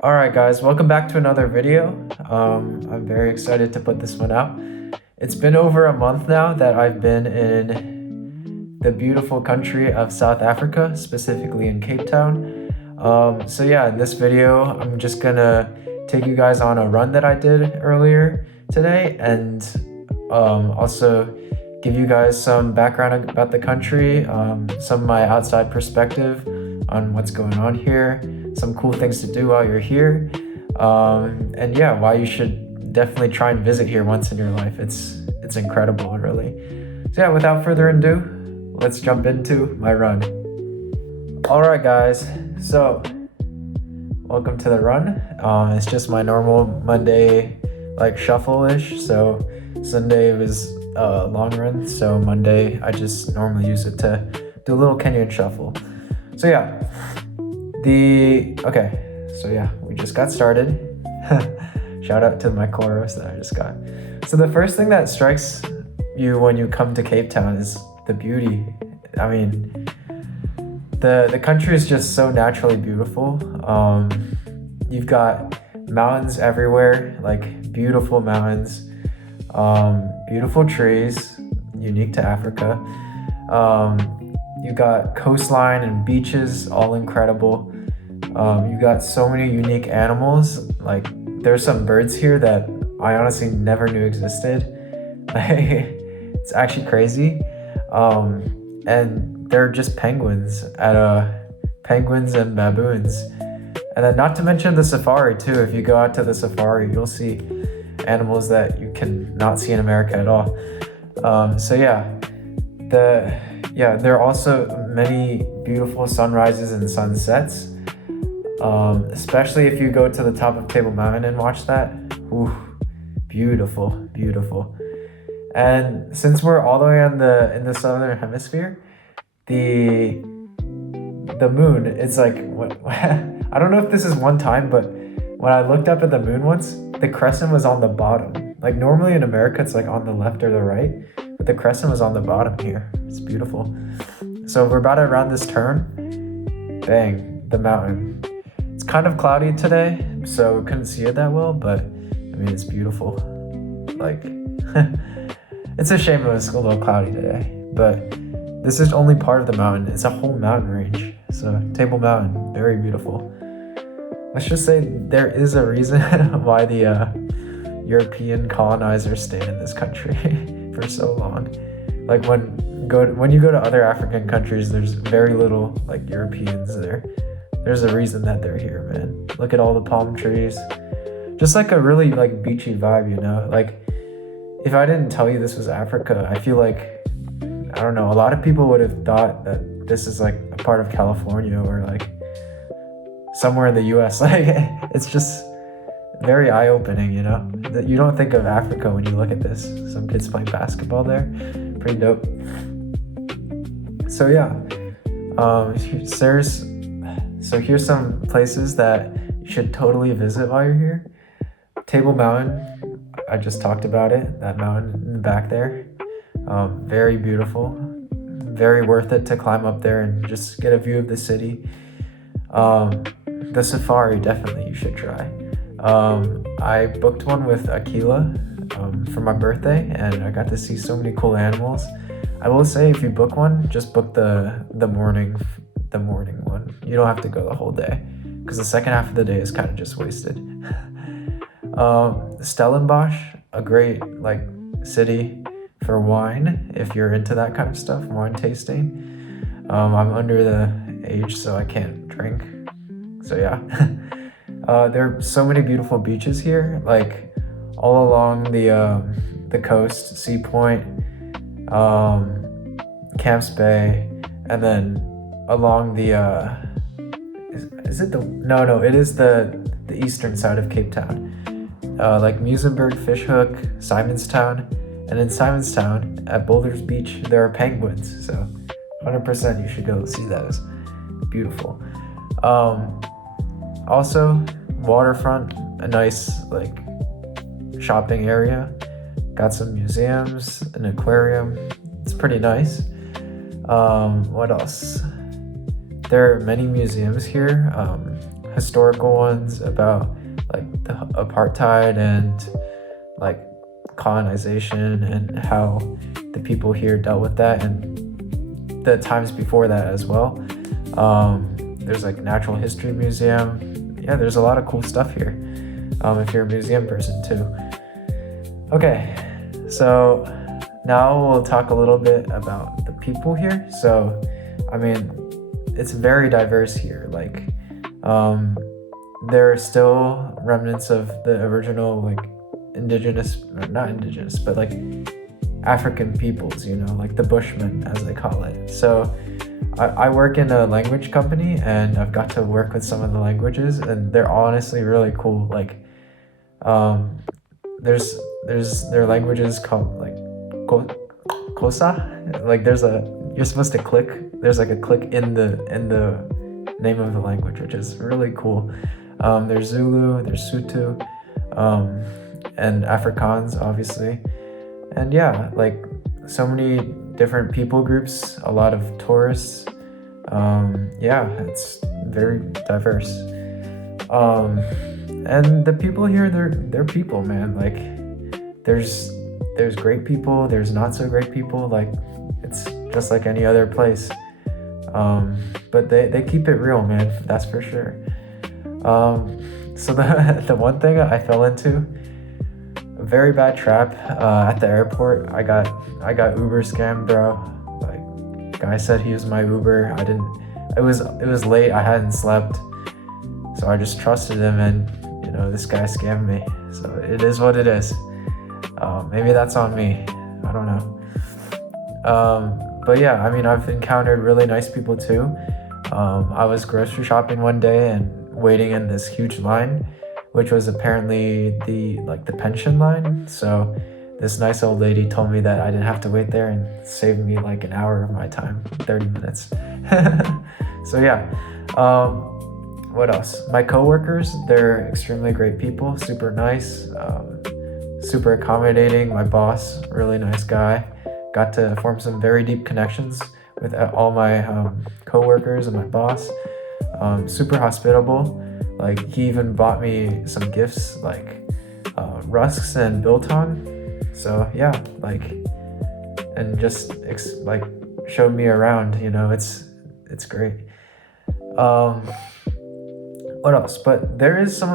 Alright guys, welcome back to another video. I'm very excited to put this one out. It's been over a month now that I've been in the beautiful country of South Africa, specifically in Cape Town. So yeah, in this video, I'm just gonna take you guys on a run that I did earlier today and also give you guys some background about the country, some of my outside perspective on what's going on here, some cool things to do while you're here, and yeah, why you should definitely try and visit here once in your life. It's incredible, really. So yeah, without further ado, let's jump into my run. All right, guys. So welcome to the run. It's just my normal Monday like shuffle-ish. So Sunday was a long run. So Monday I just normally use it to do a little Kenyan shuffle. So yeah, we just got started. Shout out to my chorus that I just got. So the first thing that strikes you when you come to Cape Town is the beauty. I mean, the country is just so naturally beautiful. You've got mountains everywhere, like beautiful mountains, beautiful trees, unique to Africa. You got coastline and beaches, all incredible. You got so many unique animals. Like there's some birds here that I honestly never knew existed. It's actually crazy. And they're just penguins penguins and baboons. And then not to mention the safari too. If you go out to the safari, you'll see animals that you can not see in America at all. There are also many beautiful sunrises and sunsets, especially if you go to the top of Table Mountain and watch that. Ooh, beautiful, beautiful. And since we're all the way in the southern hemisphere, the moon, it's like I don't know if this is one time, but when I looked up at the moon once, the crescent was on the bottom. Like normally in America, it's like on the left or the right, but the crescent was on the bottom here. It's beautiful. So we're about to round this turn. Bang, the mountain. It's kind of cloudy today, so we couldn't see it that well, but I mean, it's beautiful. Like, it's a shame it was a little cloudy today, but this is only part of the mountain. It's a whole mountain range. So Table Mountain, very beautiful. Let's just say there is a reason why the European colonizers stayed in this country for so long. Like when you go to other African countries, there's very little like Europeans there. There's a reason that they're here, man. Look at all the palm trees. Just like a really like beachy vibe, you know? Like if I didn't tell you this was Africa, I feel like, I don't know, a lot of people would have thought that this is like a part of California or like somewhere in the US. Like it's just very eye-opening, you know? That you don't think of Africa when you look at this. Some kids playing basketball there. Pretty dope. So yeah, here's some places that you should totally visit while you're here. Table Mountain, I just talked about it, that mountain in the back there. Very beautiful, very worth it to climb up there and just get a view of the city. The safari, definitely you should try. I booked one with Aquila for my birthday, and I got to see so many cool animals. I will say, if you book one, just book the morning one. You don't have to go the whole day, because the second half of the day is kind of just wasted. Stellenbosch, a great like city for wine if you're into that kind of stuff, wine tasting. I'm under the age, so I can't drink. So yeah. There are so many beautiful beaches here, like all along the coast, Sea Point, Camps Bay, and then along the it is the eastern side of Cape Town, like Muizenberg, Fishhook, Simonstown, and in Simonstown at Boulders Beach there are penguins, so 100% you should go see those. Beautiful. Also, waterfront, a nice like shopping area. Got some museums, an aquarium. It's pretty nice. What else? There are many museums here. historical ones about like the apartheid and like colonization and how the people here dealt with that, and the times before that as well. There's like natural history museum. Yeah, there's a lot of cool stuff here, if you're a museum person too. Okay, so now we'll talk a little bit about the people here. So I mean, it's very diverse here. Like there are still remnants of the original like not indigenous, but like African peoples, you know, like the Bushmen as they call it. So I work in a language company, and I've got to work with some of the languages, and they're honestly really cool. Like there's their languages called like Kosa. Like you're supposed to click. There's like a click in the name of the language, which is really cool. There's Zulu, there's Sutu, and Afrikaans, obviously. And yeah, like so many different people groups, a lot of tourists. Yeah, it's very diverse. And the people here, they're people, man. Like there's great people, there's not so great people. Like it's just like any other place. But they keep it real, man. That's for sure. So the one thing I fell into, a very bad trap at the airport. I got Uber scammed, bro. Like guy said he was my Uber. It was late. I hadn't slept, so I just trusted him, and you know, this guy scammed me. So it is what it is. Maybe that's on me. I don't know. But yeah, I mean, I've encountered really nice people too. I was grocery shopping one day and waiting in this huge line, which was apparently the pension line. So this nice old lady told me that I didn't have to wait there, and saved me like an hour of my time, 30 minutes. So yeah. What else? My coworkers, they're extremely great people, super nice, super accommodating. My boss, really nice guy. Got to form some very deep connections with all my coworkers and my boss. Super hospitable. Like he even bought me some gifts like rusks and biltong. So yeah, like, and just like showed me around. You know, it's great. What else? But there's the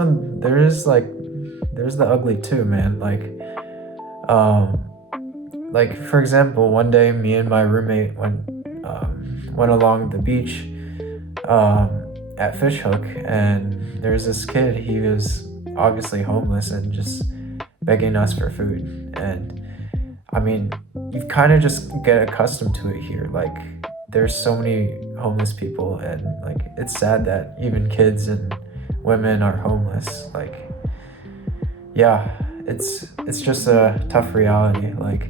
ugly too, man. Like for example, one day me and my roommate went along the beach at Fishhook, and there's this kid. He was obviously homeless and just begging us for food. And I mean, you kind of just get accustomed to it here. Like there's so many homeless people, and like it's sad that even kids and women are homeless. Like yeah, it's just a tough reality. Like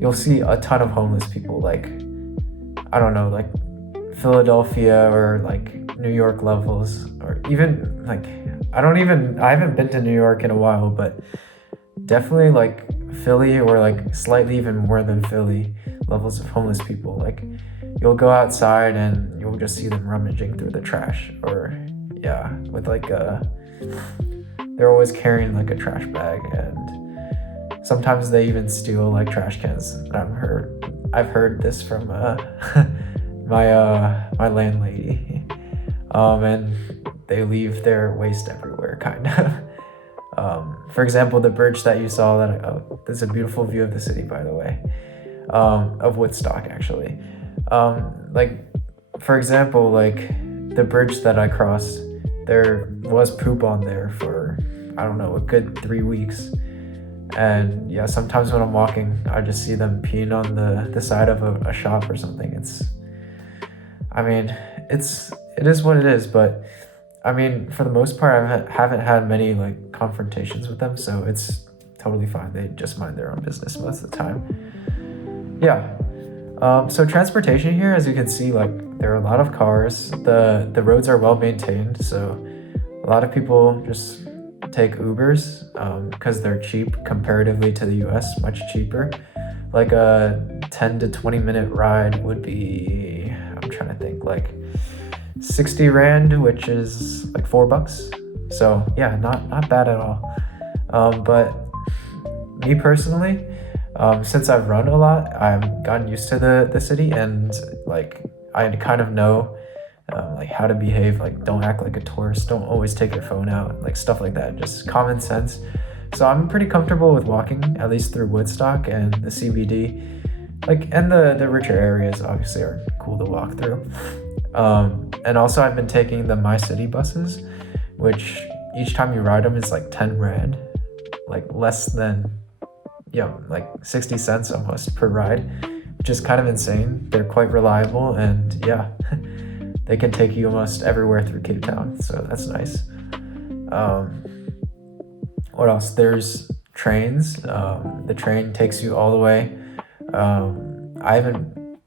you'll see a ton of homeless people, like I don't know, like Philadelphia or like New York levels, or even like I haven't been to New York in a while, but definitely like Philly, or like slightly even more than Philly levels of homeless people. Like you'll go outside and you'll just see them rummaging through the trash, or yeah, with like they're always carrying like a trash bag, and sometimes they even steal like trash cans. I've heard this from my landlady, and they leave their waste everywhere, kind of. For example, the bridge that you saw, there's a beautiful view of the city, by the way, of Woodstock, actually. Like, for example, like the bridge that I crossed, there was poop on there for, I don't know, a good 3 weeks. And yeah, sometimes when I'm walking, I just see them peeing on the side of a shop or something. It is what it is, but I mean, for the most part, I haven't had many like confrontations with them, so it's totally fine. They just mind their own business most of the time. Yeah. So transportation here, as you can see, like there are a lot of cars. The roads are well maintained, so a lot of people just take Ubers because they're cheap comparatively to the US, much cheaper. Like a 10 to 20 minute ride would be, I'm trying to think, like 60 Rand, which is like $4. So yeah, not bad at all. But me personally, since I've run a lot, I've gotten used to the city, and like I kind of know like how to behave. Like, don't act like a tourist, don't always take your phone out, like stuff like that, just common sense. So I'm pretty comfortable with walking, at least through Woodstock and the CBD. Like, and the richer areas obviously are cool to walk through. And also I've been taking the My City buses, which each time you ride them is like 10 Rand, like less than, like 60 cents almost per ride, which is kind of insane. They're quite reliable, and yeah, they can take you almost everywhere through Cape Town, so that's nice. What else? There's trains. The train takes you all the way. I haven't,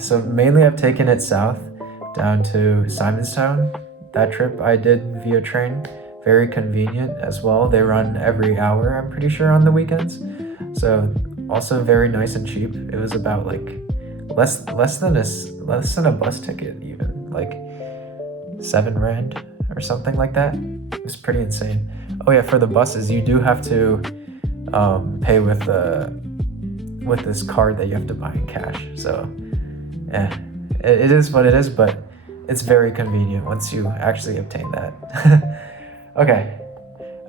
so mainly I've taken it south down to Simonstown. That trip I did via train. Very convenient as well. They run every hour, I'm pretty sure, on the weekends. So also very nice and cheap. It was about like less than a bus ticket, even like 7 Rand or something like that. It was pretty insane. Oh yeah, for the buses, you do have to pay with this card that you have to buy in cash. So yeah, it is what it is, but it's very convenient once you actually obtain that. Okay.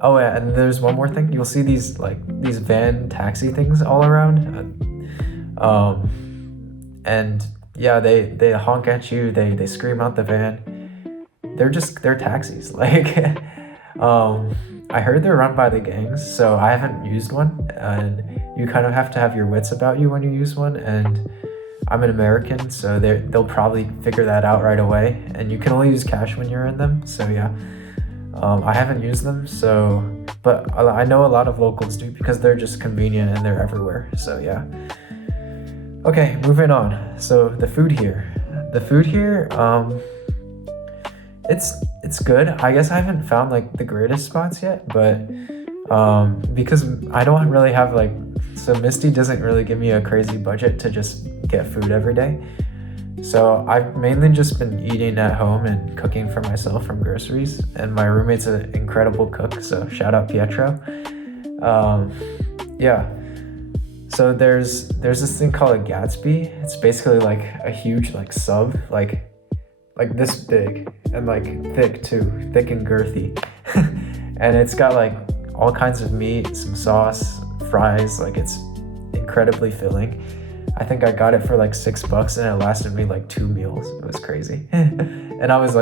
Oh yeah, and there's one more thing. You'll see these van taxi things all around. And yeah, they honk at you, they scream out the van. They're taxis. Like I heard they're run by the gangs, so I haven't used one, and you kind of have to have your wits about you when you use one, and I'm an American, so they'll probably figure that out right away, and you can only use cash when you're in them, so yeah. I haven't used them, but I know a lot of locals do because they're just convenient and they're everywhere, so yeah. Okay, moving on. So the food here, it's good. I guess I haven't found like the greatest spots yet, but because I don't really have so Misty doesn't really give me a crazy budget to just get food every day. So I've mainly just been eating at home and cooking for myself from groceries, and my roommate's an incredible cook, so shout out Pietro. Yeah. So there's this thing called a Gatsby. It's basically like a huge sub, like this big and thick too, thick and girthy. And it's got all kinds of meat, some sauce, fries, it's incredibly filling. I think I got it for $6 and it lasted me 2 meals. It was crazy. And I was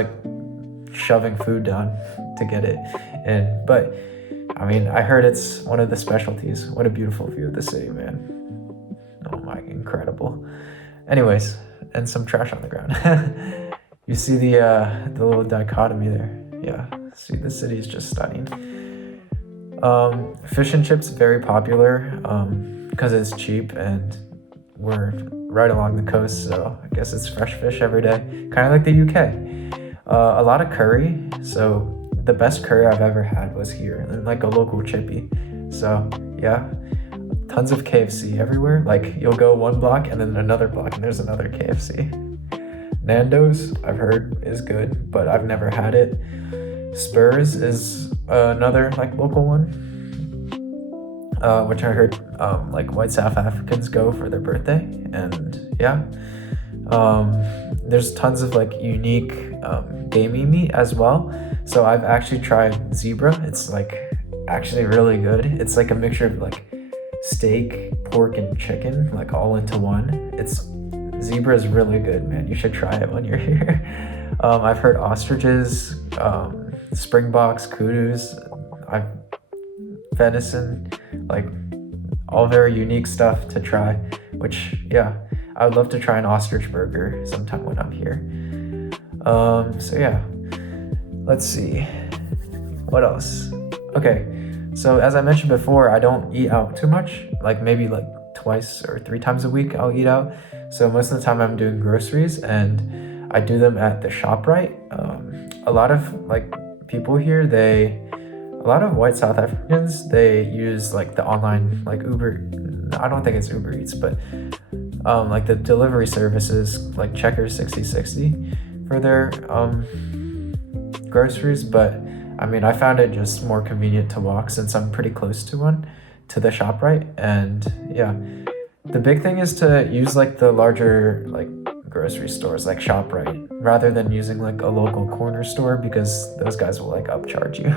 shoving food down to get it in. But I mean, I heard it's one of the specialties. What a beautiful view of the city, man. Oh my, incredible. Anyways, and some trash on the ground. You see the little dichotomy there. Yeah, see, the city is just stunning. Fish and chips, very popular because it's cheap and we're right along the coast, so I guess it's fresh fish every day, kind of like the UK. A lot of curry, so the best curry I've ever had was here, and a local chippy. So yeah, tons of KFC everywhere. You'll go one block and then another block and there's another KFC. Nando's, I've heard, is good, but I've never had it. Spurs is another local one. Which I heard white South Africans go for their birthday, and yeah, there's tons of unique gamey meat as well. So I've actually tried zebra. It's actually really good. It's a mixture of steak, pork, and chicken all into one. Zebra is really good, man. You should try it when you're here. I've heard ostriches, springboks, kudus. Venison, all very unique stuff to try, which yeah, I would love to try an ostrich burger sometime when I'm here. So yeah, let's see what else. Okay, so as I mentioned before, I don't eat out too much, maybe twice or 3 times a week I'll eat out. So most of the time I'm doing groceries, and I do them at the ShopRite. A lot of people here, a lot of white South Africans, they use the online Uber. I don't think it's Uber Eats, but the delivery services like Checkers 6060 for their groceries, but I mean, I found it just more convenient to walk since I'm pretty close to the ShopRite. And yeah, the big thing is to use like the larger like grocery stores like ShopRite rather than using like a local corner store, because those guys will like upcharge you.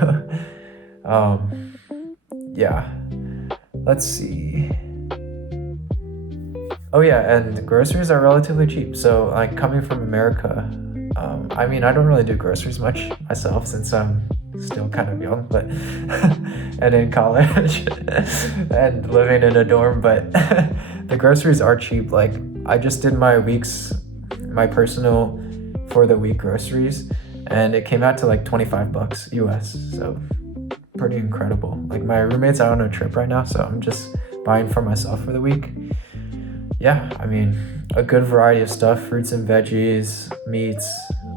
Yeah, let's see. Oh yeah, and groceries are relatively cheap. So like coming from America, I mean, I don't really do groceries much myself since I'm still kind of young, but and in college and living in a dorm, but the groceries are cheap. Like I just did my personal for the week groceries, and it came out to like $25 US. So pretty incredible. Like my roommate's out on a trip right now, so I'm just buying for myself for the week. Yeah, I mean, a good variety of stuff, fruits and veggies, meats,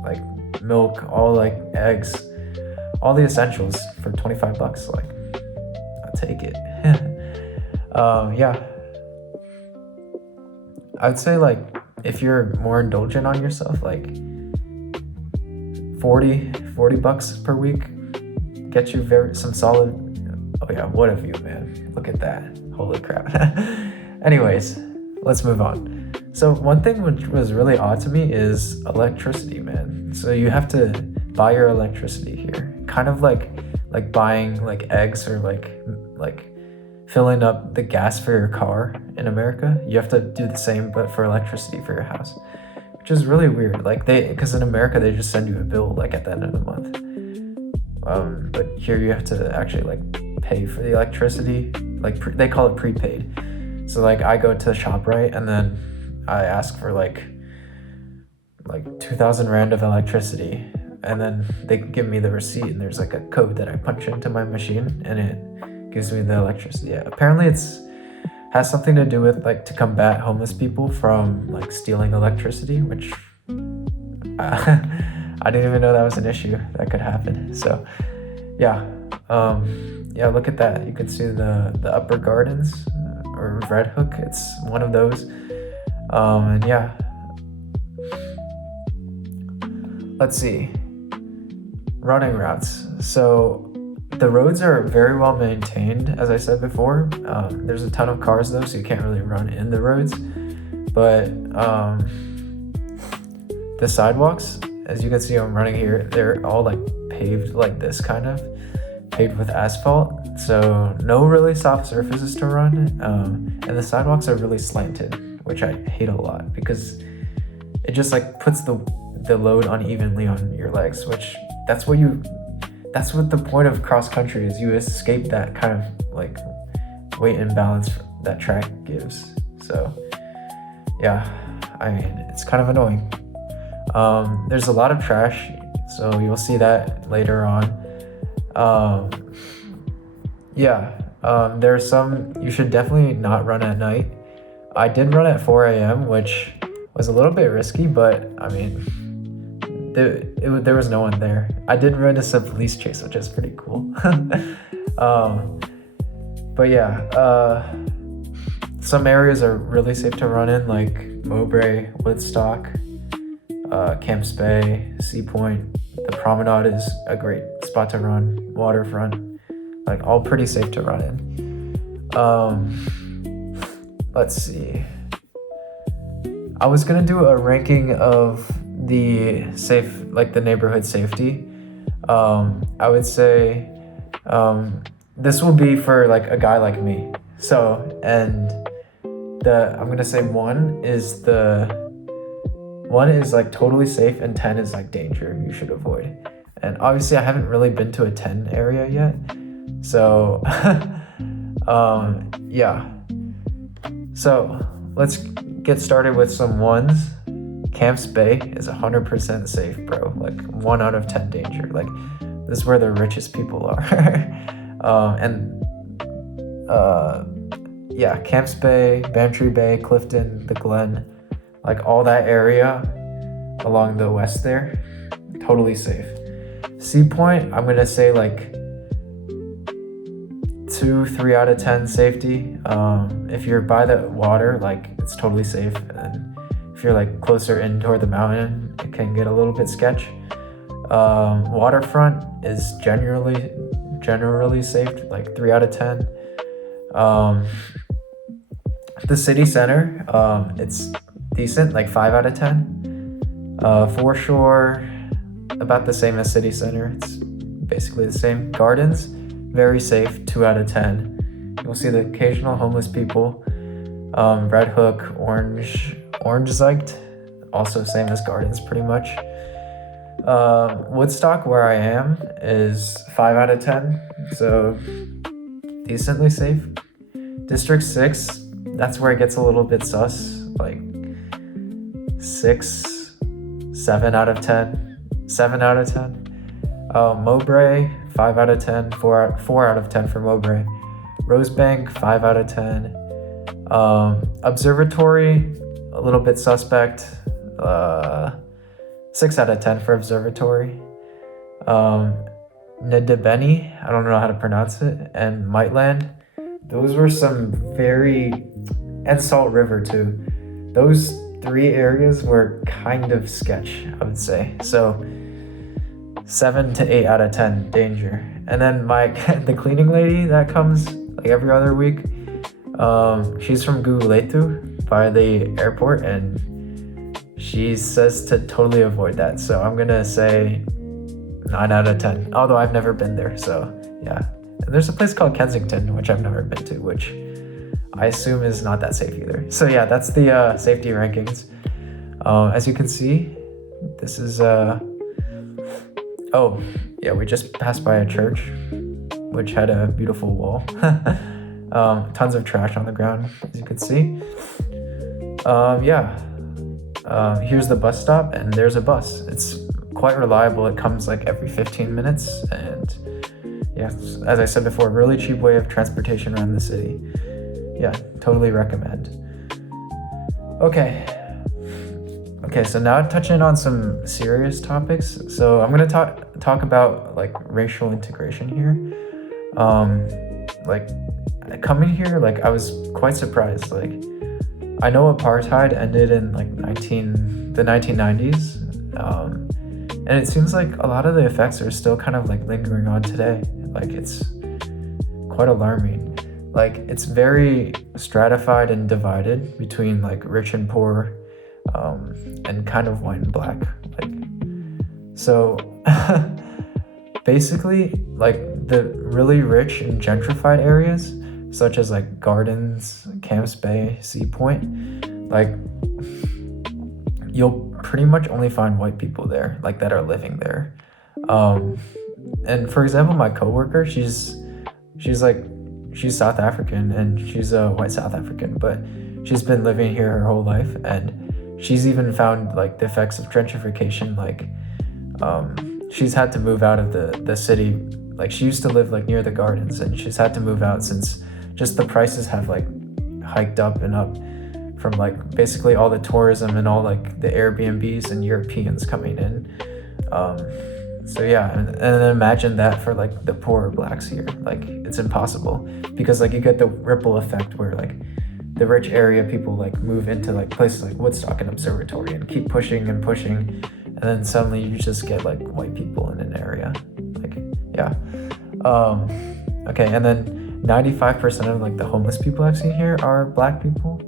like milk, all like eggs, all the essentials for $25. Like, I'll take it. Yeah. I'd say like if you're more indulgent on yourself, like $40 per week, get you some solid. Oh yeah, what a view, man. Look at that. Holy crap. Anyways, let's move on. So one thing which was really odd to me is electricity, man. So you have to buy your electricity here. Kind of like buying like eggs or like filling up the gas for your car in America. You have to do the same, but for electricity for your house, which is really weird. Like because in America, they just send you a bill like at the end of the month. But here you have to actually like pay for the electricity. Like they call it prepaid. So like I go to ShopRite and then I ask for like 2,000 Rand of electricity, and then they give me the receipt, and there's like a code that I punch into my machine and it gives me the electricity. Yeah, apparently has something to do with like to combat homeless people from like stealing electricity, which I didn't even know that was an issue that could happen. So yeah, look at that. You can see the Upper Gardens or Red Hook. It's one of those. And yeah, let's see. Running routes. So the roads are very well maintained, as I said before. There's a ton of cars though, so you can't really run in the roads. But the sidewalks, as you can see, I'm running here, they're all like paved like this, kind of paved with asphalt. So no really soft surfaces to run. And the sidewalks are really slanted, which I hate a lot because it just like puts the load unevenly on your legs, which that's what the point of cross country is. You escape that kind of like weight imbalance that track gives. So yeah, I mean, it's kind of annoying. There's a lot of trash, so you'll see that later on. There's some, you should definitely not run at night. I did run at 4 a.m., which was a little bit risky, but I mean, there was no one there. I did witness a police chase, which is pretty cool. But yeah, some areas are really safe to run in, like Mowbray, Woodstock, Camps Bay, Sea Point. The Promenade is a great spot to run. Waterfront, like all pretty safe to run in. Let's see. I was gonna do a ranking of the neighborhood safety. I would say this will be for like a guy like me. So, and I'm gonna say one is like totally safe, and 10 is like danger you should avoid. And obviously I haven't really been to a 10 area yet. So yeah. So let's get started with some ones. Camps Bay is 100% safe, bro. Like 1 out of 10 danger. Like this is where the richest people are. Camps Bay, Bantry Bay, Clifton, the Glen, like all that area along the west there, totally safe. Sea Point, I'm gonna say like 2-3 out of 10 safety. If you're by the water, like it's totally safe. And if you're like closer in toward the mountain, it can get a little bit sketch. Waterfront is generally safe, like 3 out of 10. The city center, it's decent, like 5 out of 10. Foreshore, about the same as city center. It's basically the same. Gardens, very safe, 2 out of 10. You'll see the occasional homeless people. Red Hook, Orange Zyked, also same as Gardens pretty much. Woodstock, where I am, is 5 out of 10, so decently safe. District 6, that's where it gets a little bit sus, like 6, 7 out of 10, 7 out of 10. Mowbray, 5 out of 10, 4 out of 10 for Mowbray. Rosebank, 5 out of 10. Observatory, a little bit suspect, 6 out of 10 for Observatory. Ndebeni, I don't know how to pronounce it, and Mightland, those were some and Salt River too. Those 3 areas were kind of sketch, I would say. So 7 to 8 out of 10 danger. And then the cleaning lady that comes like every other week, she's from Guguletu by the airport, and she says to totally avoid that. So I'm gonna say 9 out of 10, although I've never been there. So yeah. And there's a place called Kensington, which I've never been to, which I assume is not that safe either. So yeah, that's the safety rankings. As you can see, this is we just passed by a church, which had a beautiful wall. Tons of trash on the ground, as you can see. Here's the bus stop, and there's a bus. It's quite reliable. It comes like every 15 minutes, and yeah, as I said before, really cheap way of transportation around the city. Yeah, totally recommend. Okay, so now touching on some serious topics. So I'm gonna talk about like racial integration here. Like coming here, like I was quite surprised. Like I know apartheid ended in like the 1990s, and it seems like a lot of the effects are still kind of like lingering on today. Like it's quite alarming. Like it's very stratified and divided between like rich and poor, and kind of white and black. Like so basically like the really rich and gentrified areas, such as like Gardens, Camps Bay, Sea Point, like you'll pretty much only find white people there, like that are living there. And for example, my coworker, she's South African, and she's a white South African, but she's been living here her whole life, and she's even found like the effects of gentrification. Like she's had to move out of the city. Like she used to live like near the Gardens, and she's had to move out since just the prices have like hiked up and up from like basically all the tourism and all like the Airbnbs and Europeans coming in. So yeah, and then imagine that for like the poorer blacks here. Like it's impossible, because like you get the ripple effect where like the rich area people like move into like places like Woodstock and Observatory and keep pushing and pushing, and then suddenly you just get like white people in an area. Like yeah. Okay, and then 95% of like the homeless people I've seen here are black people.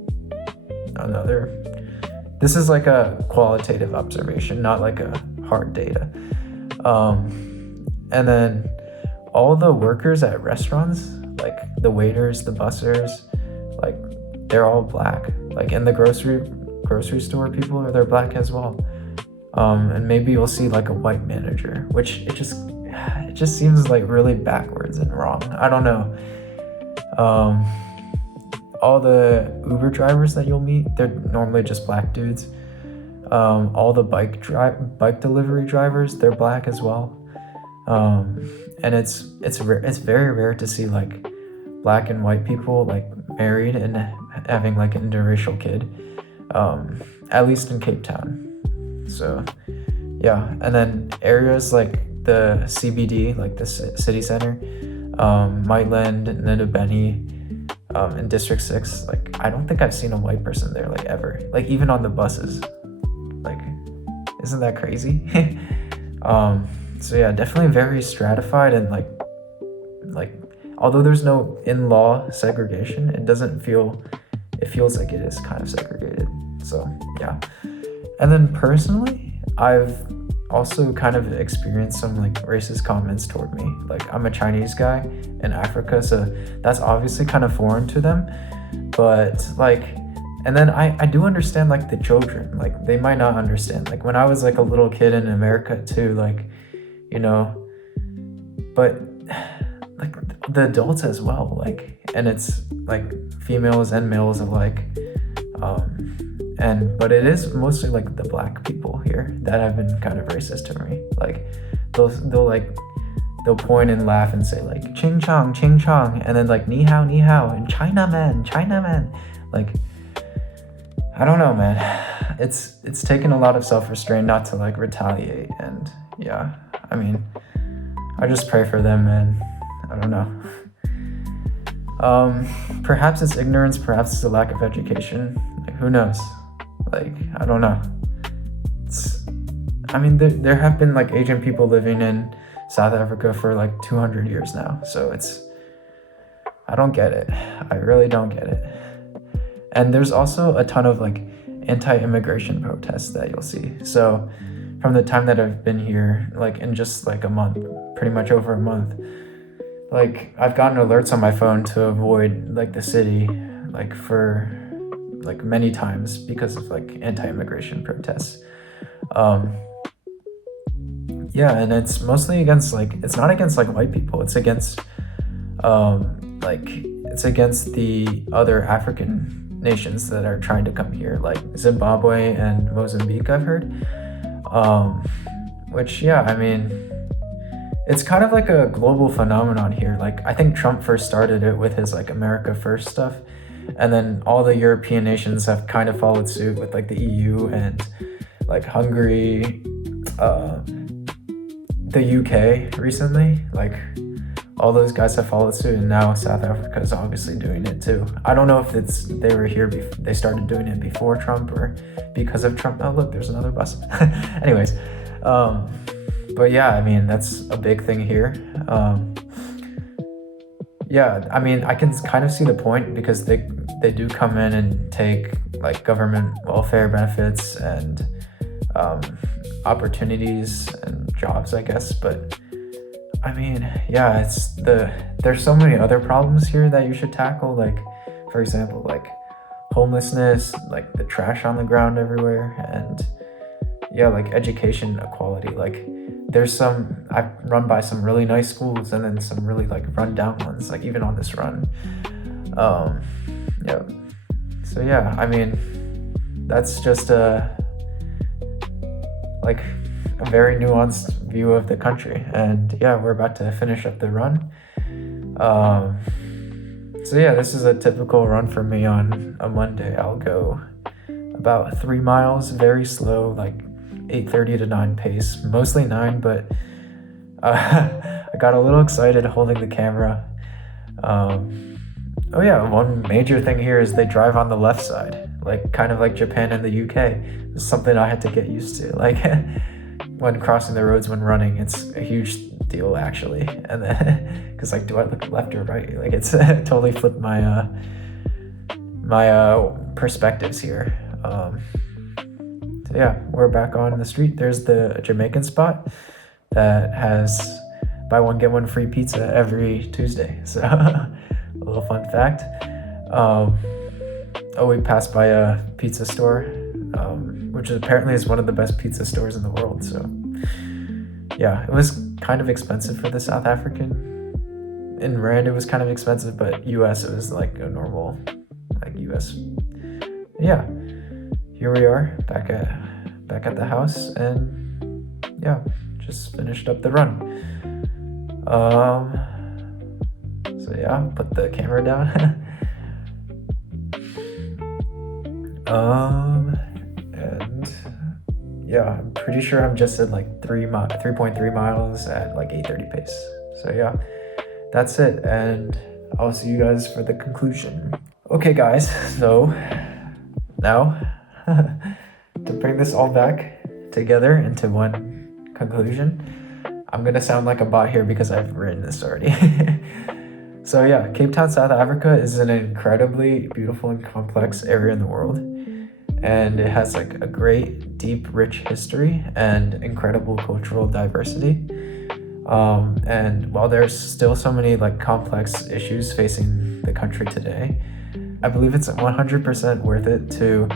This is like a qualitative observation, not like a hard data. And then all the workers at restaurants, like the waiters, the bussers, like they're all black. Like in the grocery store people, they're black as well. And maybe you'll see like a white manager, which it just seems like really backwards and wrong. I don't know. All the Uber drivers that you'll meet, they're normally just black dudes. All the bike delivery drivers, they're black as well. And it's very rare to see like black and white people like married and having like an interracial kid, at least in Cape Town. So yeah, and then areas like the CBD, like the city center, Mightland, Ndebeni, in District 6, like I don't think I've seen a white person there like ever. Like even on the buses. Like, isn't that crazy? So yeah, definitely very stratified and like although there's no in-law segregation, it feels like it is kind of segregated. So yeah. And then personally, I've also kind of experienced some like racist comments toward me. Like I'm a Chinese guy in Africa, so that's obviously kind of foreign to them. But like, and then I do understand like the children, like they might not understand. Like when I was like a little kid in America too, like, you know, but like the adults as well, like, and it's like females and males alike. But it is mostly like the black people here that have been kind of racist to me. Like they'll point and laugh and say like ching chong, and then like ni hao and Chinaman. Like I don't know, man. It's taken a lot of self-restraint not to like retaliate, and yeah, I mean, I just pray for them, man. I don't know. Perhaps it's ignorance, perhaps it's a lack of education. Like who knows? Like I don't know. There have been like Asian people living in South Africa for like 200 years now, so I don't get it. I really don't get it. And there's also a ton of like anti-immigration protests that you'll see. So from the time that I've been here, like in just like a month, pretty much over a month, like I've gotten alerts on my phone to avoid like the city, like for like many times because of like anti-immigration protests. Yeah, and it's mostly against like, it's not against like white people, it's against it's against the other African nations that are trying to come here, like Zimbabwe and Mozambique, I've heard. Which yeah, I mean, it's kind of like a global phenomenon here. Like I think Trump first started it with his like America First stuff, and then all the European nations have kind of followed suit with like the EU and like Hungary, the UK recently, like all those guys have followed suit, and now South Africa is obviously doing it too. I don't know if they were here they started doing it before Trump or because of Trump. Oh look, there's another bus. Anyways, but yeah, I mean that's a big thing here. Yeah, I mean I can kind of see the point because they do come in and take like government welfare benefits and opportunities and jobs, I guess, but I mean, yeah, there's so many other problems here that you should tackle, like for example, like homelessness, like the trash on the ground everywhere, and yeah, like education equality. Like I've run by some really nice schools and then some really like run down ones, like even on this run. Yeah, so yeah, I mean that's just a very nuanced view of the country, and yeah, we're about to finish up the run. So yeah, this is a typical run for me on a Monday. I'll go about 3 miles, very slow, like 8:30 to 9 pace, mostly 9, but I got a little excited holding the camera. Oh yeah, one major thing here is they drive on the left side, like kind of like Japan and the UK. It's something I had to get used to. Like when crossing the roads when running, it's a huge deal actually. And then, cause like, do I look left or right? Like it's totally flipped my perspectives here. So yeah, we're back on the street. There's the Jamaican spot that has buy one get one free pizza every Tuesday. So a little fun fact. We passed by a pizza store, which apparently is one of the best pizza stores in the world. So yeah, it was kind of expensive for the South African. In Rand it was kind of expensive, but US it was like a normal, like US. Yeah, here we are back at the house, and yeah, just finished up the run. So yeah, put the camera down. And yeah, I'm pretty sure I'm just at like 3.3 miles at like 8:30 pace. So yeah, that's it. And I'll see you guys for the conclusion. Okay, guys, so now to bring this all back together into one conclusion, I'm gonna sound like a bot here because I've written this already. So yeah, Cape Town, South Africa is an incredibly beautiful and complex area in the world, and it has like a great, deep, rich history and incredible cultural diversity. And while there's still so many like complex issues facing the country today, I believe it's 100% worth it to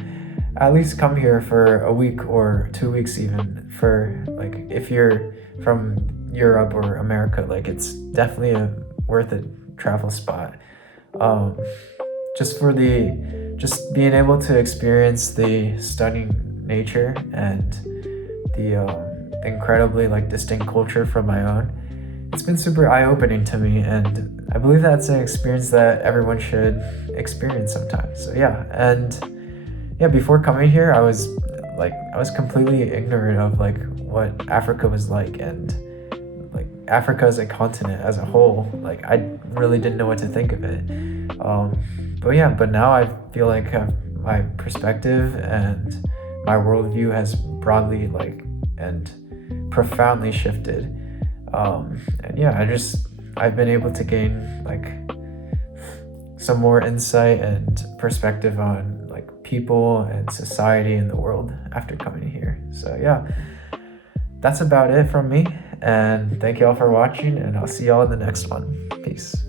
at least come here for a week or 2 weeks, even for like if you're from Europe or America, like it's definitely a worth it travel spot. Just for just being able to experience the stunning nature and the incredibly like distinct culture from my own. It's been super eye-opening to me, and I believe that's an experience that everyone should experience sometimes. So yeah, and yeah, before coming here, I was completely ignorant of like what Africa was like, and like Africa as a continent as a whole. Like I really didn't know what to think of it. But now I feel like my perspective and my worldview has broadly and profoundly shifted. And yeah, I've been able to gain like some more insight and perspective on like people and society and the world after coming here. So yeah, that's about it from me, and thank you all for watching, and I'll see y'all in the next one. Peace.